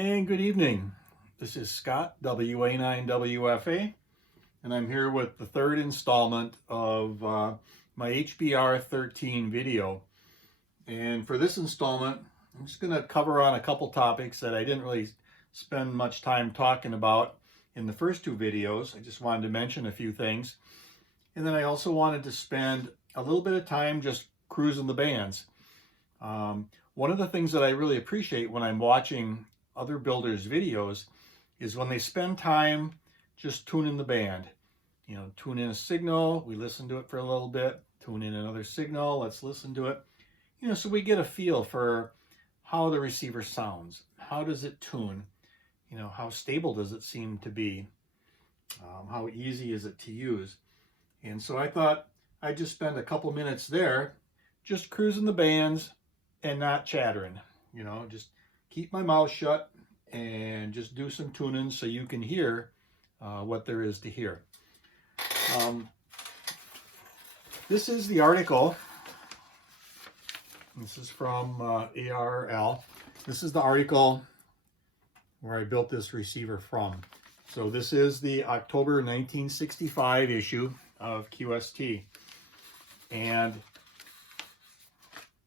And good evening. This is Scott, WA9WFA, and I'm here with the third installment of my HBR-13 video. And for this installment, I'm just going to cover on a couple topics that I didn't really spend much time talking about in the first two videos. I just wanted to mention a few things. And then I also wanted to spend a little bit of time just cruising the bands. One of the things that I really appreciate when I'm watching other builders' videos is when they spend time just tuning the band. You know, tune in a signal, we listen to it for a little bit, tune in another signal, let's listen to it. You know, so we get a feel for how the receiver sounds. How does it tune? You know, how stable does it seem to be? How easy is it to use? And so I thought I'd just spend a couple minutes there just cruising the bands and not chattering. You know, just keep my mouth shut and just do some tuning so you can hear what there is to hear. This is the article. This is from ARL. This is the article where I built this receiver from. So this is the October 1965 issue of QST. And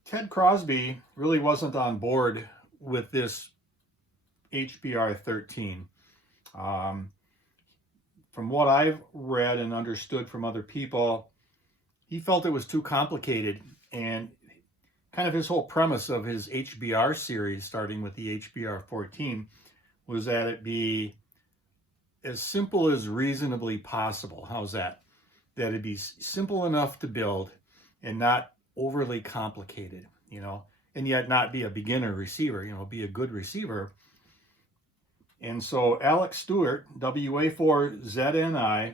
Ted Crosby really wasn't on board with this HBR-13. From what I've read and understood from other people, he felt it was too complicated, and kind of his whole premise of his HBR series, starting with the HBR-14, was that it be as simple as reasonably possible. How's that? That it be simple enough to build and not overly complicated, you know, and yet not be a beginner receiver, you know, be a good receiver. And so Alex Stewart, WA4ZNI,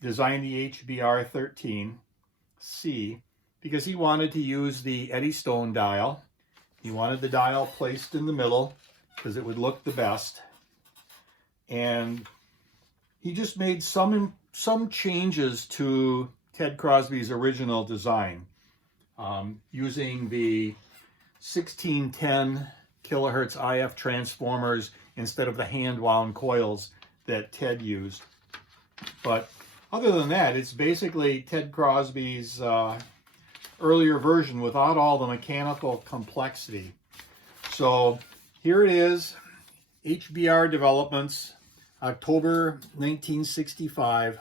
designed the HBR-13C because he wanted to use the Eddystone dial. He wanted the dial placed in the middle because it would look the best. And he just made some changes to Ted Crosby's original design, using the 1610 kilohertz IF transformers instead of the hand-wound coils that Ted used. But other than that, it's basically Ted Crosby's earlier version without all the mechanical complexity. So here it is, HBR Developments, October 1965,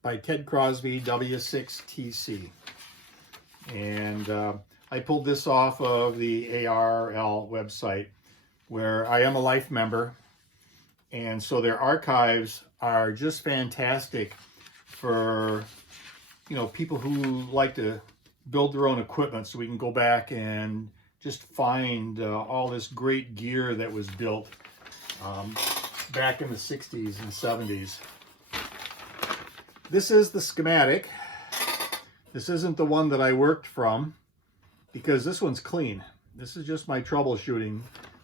by Ted Crosby, W6TC. And I pulled this off of the ARL website, where I am a life member. And so their archives are just fantastic for, you know, people who like to build their own equipment, so we can go back and just find all this great gear that was built back in the 60s and 70s. This is the schematic. This isn't the one that I worked from, because this one's clean. This is just my troubleshooting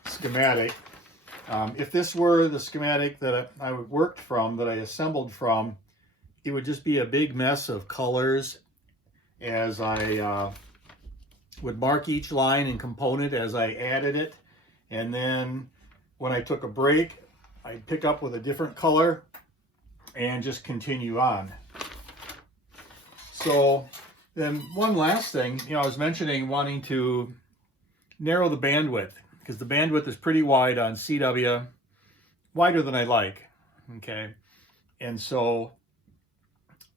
schematic. If this were the schematic that I worked from, that I assembled from, it would just be a big mess of colors as I would mark each line and component as I added it. And then when I took a break, I'd pick up with a different color and just continue on. So then one last thing, you know, I was mentioning wanting to narrow the bandwidth, because the bandwidth is pretty wide on CW, wider than I like, okay? And so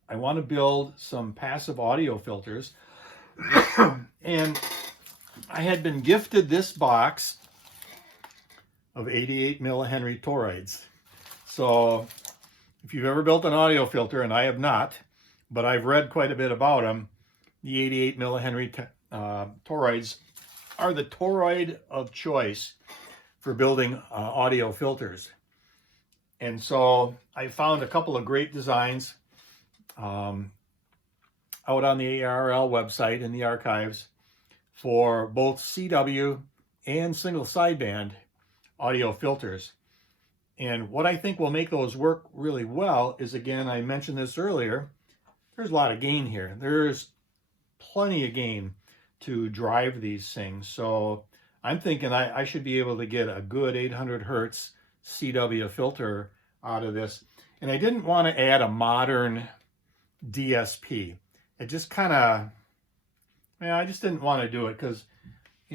I want to build some passive audio filters. And I had been gifted this box of 88 millihenry toroids. So if you've ever built an audio filter, and I have not, but I've read quite a bit about them, the 88 millihenry toroids are the toroid of choice for building audio filters. And so I found a couple of great designs out on the ARL website in the archives for both CW and single sideband audio filters. And what I think will make those work really well is, again, I mentioned this earlier, there's a lot of gain here. There's plenty of gain to drive these things. So I'm thinking I should be able to get a good 800 hertz CW filter out of this. And I didn't want to add a modern DSP. It just kind of, I just didn't want to do it because,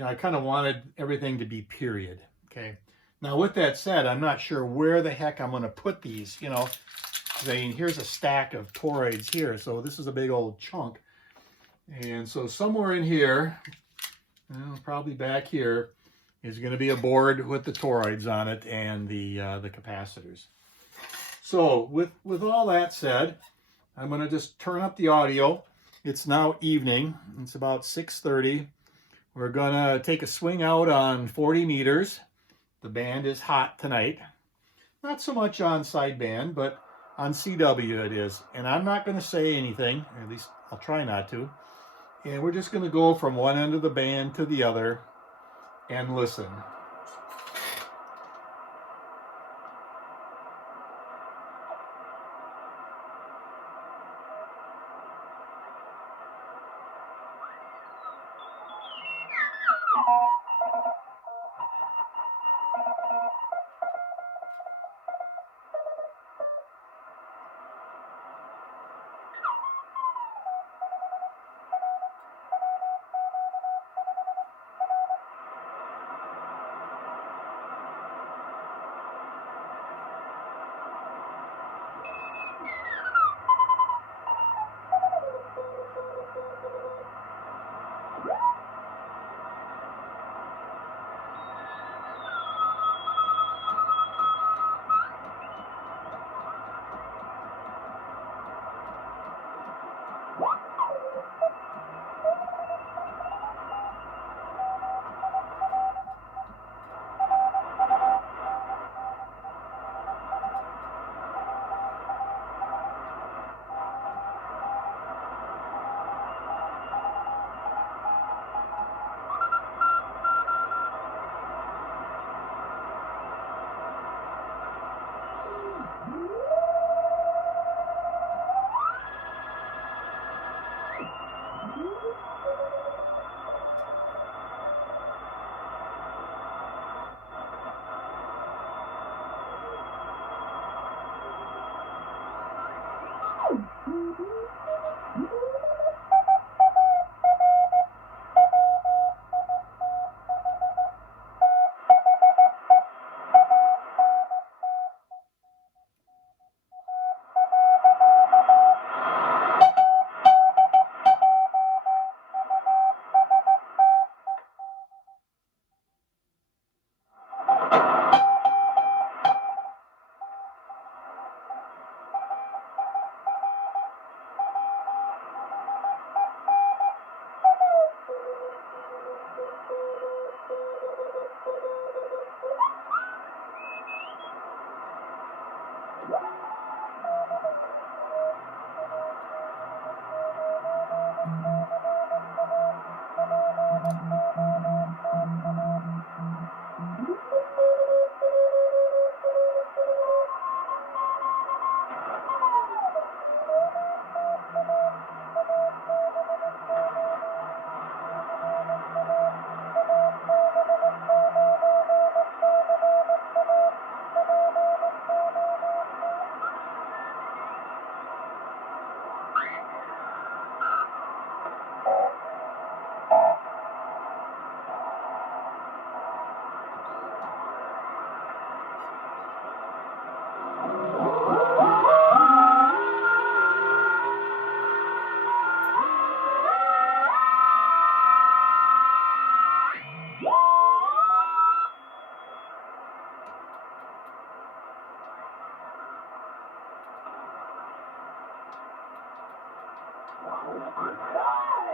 I kind of wanted everything to be period. Okay. Now, with that said, I'm not sure where the heck I'm going to put these, I mean, here's a stack of toroids here. So this is a big old chunk. And so somewhere in here, probably back here, is going to be a board with the toroids on it and the capacitors. So with all that said, I'm going to just turn up the audio. It's now evening. It's about 6:30. We're going to take a swing out on 40 meters. The band is hot tonight. Not so much on sideband, but on CW it is. And I'm not going to say anything, or at least I'll try not to. And we're just going to go from one end of the band to the other and listen.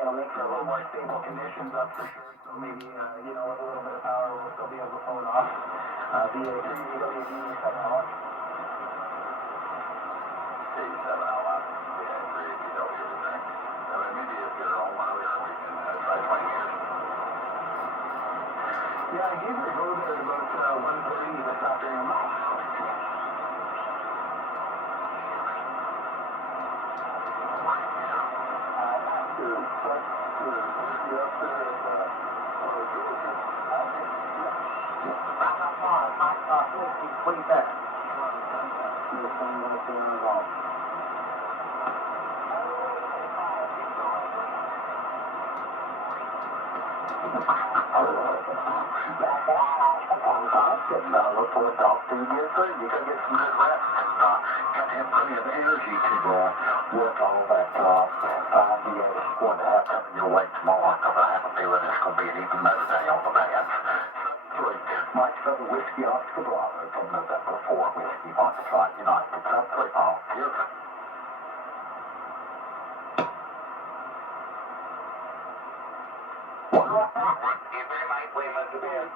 It'll make for a little more stable conditions up for sure. So maybe, with a little bit of power, we'll still be able to pull it off. WA9WFAs technology. 87 out loud. Yeah, 3 APW over there. Maybe if you're all earlier, we can try 20 meters. Yeah, I gave her a go there at about 1:30 this afternoon. Good. What do you think? Report off to you again soon. You gotta get some good rest. Got to have plenty of energy to work all that VA is going to have coming your way tomorrow, because I have a feeling it's going to be an even better day on the band. 3, Mike Feather Whiskey Oscar Bravo from November 4 Whiskey Foxtrot United. 3 Paul. Cheers. You very much way much of it.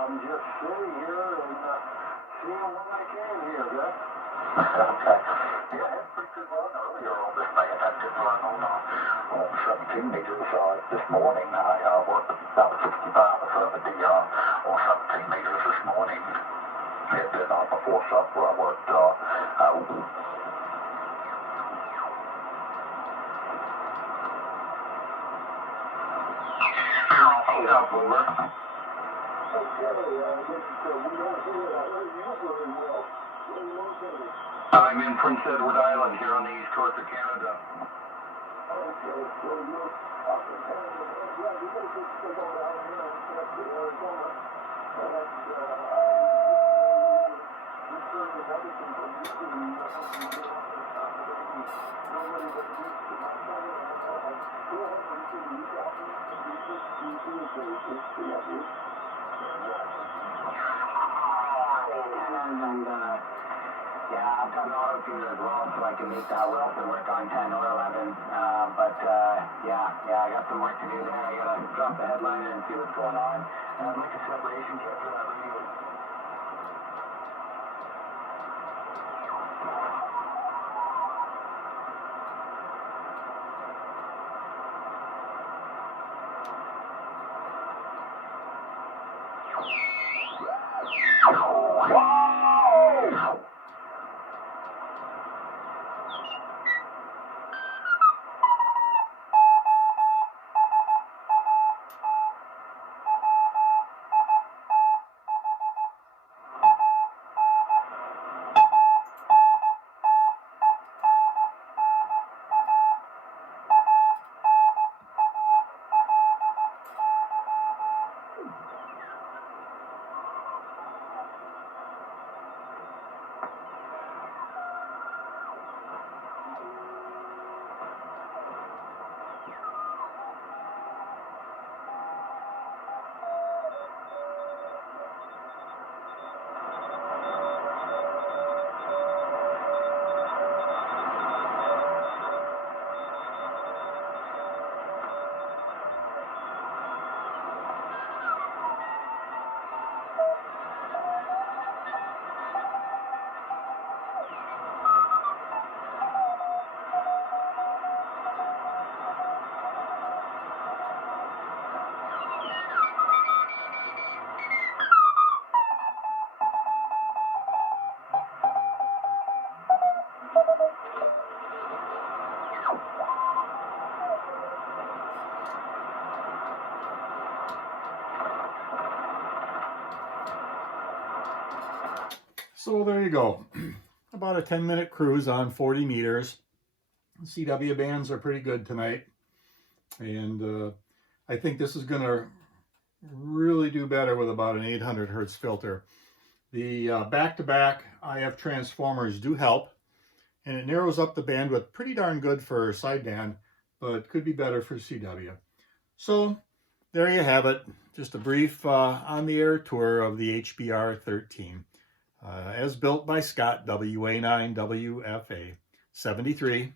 I'm just sitting here and seeing what I can here, Jeff. Okay. Yeah, I had a pretty good run earlier on this day. I had a good run on 17 meters this morning. I worked about 65 or 70 on 17 meters this morning. And then before supper, I worked I'm in Prince Edward Island here on the east coast of Canada. Yeah, I'm coming auto tune as well, so I can meet Wilson work on 10 or 11. I got some work to do there. I gotta drop the headliner and see what's going on. I'd like a separation kit for that radio. So there you go. About a 10-minute cruise on 40 meters. CW bands are pretty good tonight. And I think this is going to really do better with about an 800 hertz filter. The back-to-back IF transformers do help. And it narrows up the bandwidth pretty darn good for sideband, but could be better for CW. So there you have it. Just a brief on-the-air tour of the HBR-13, as built by Scott, WA9WFA 73.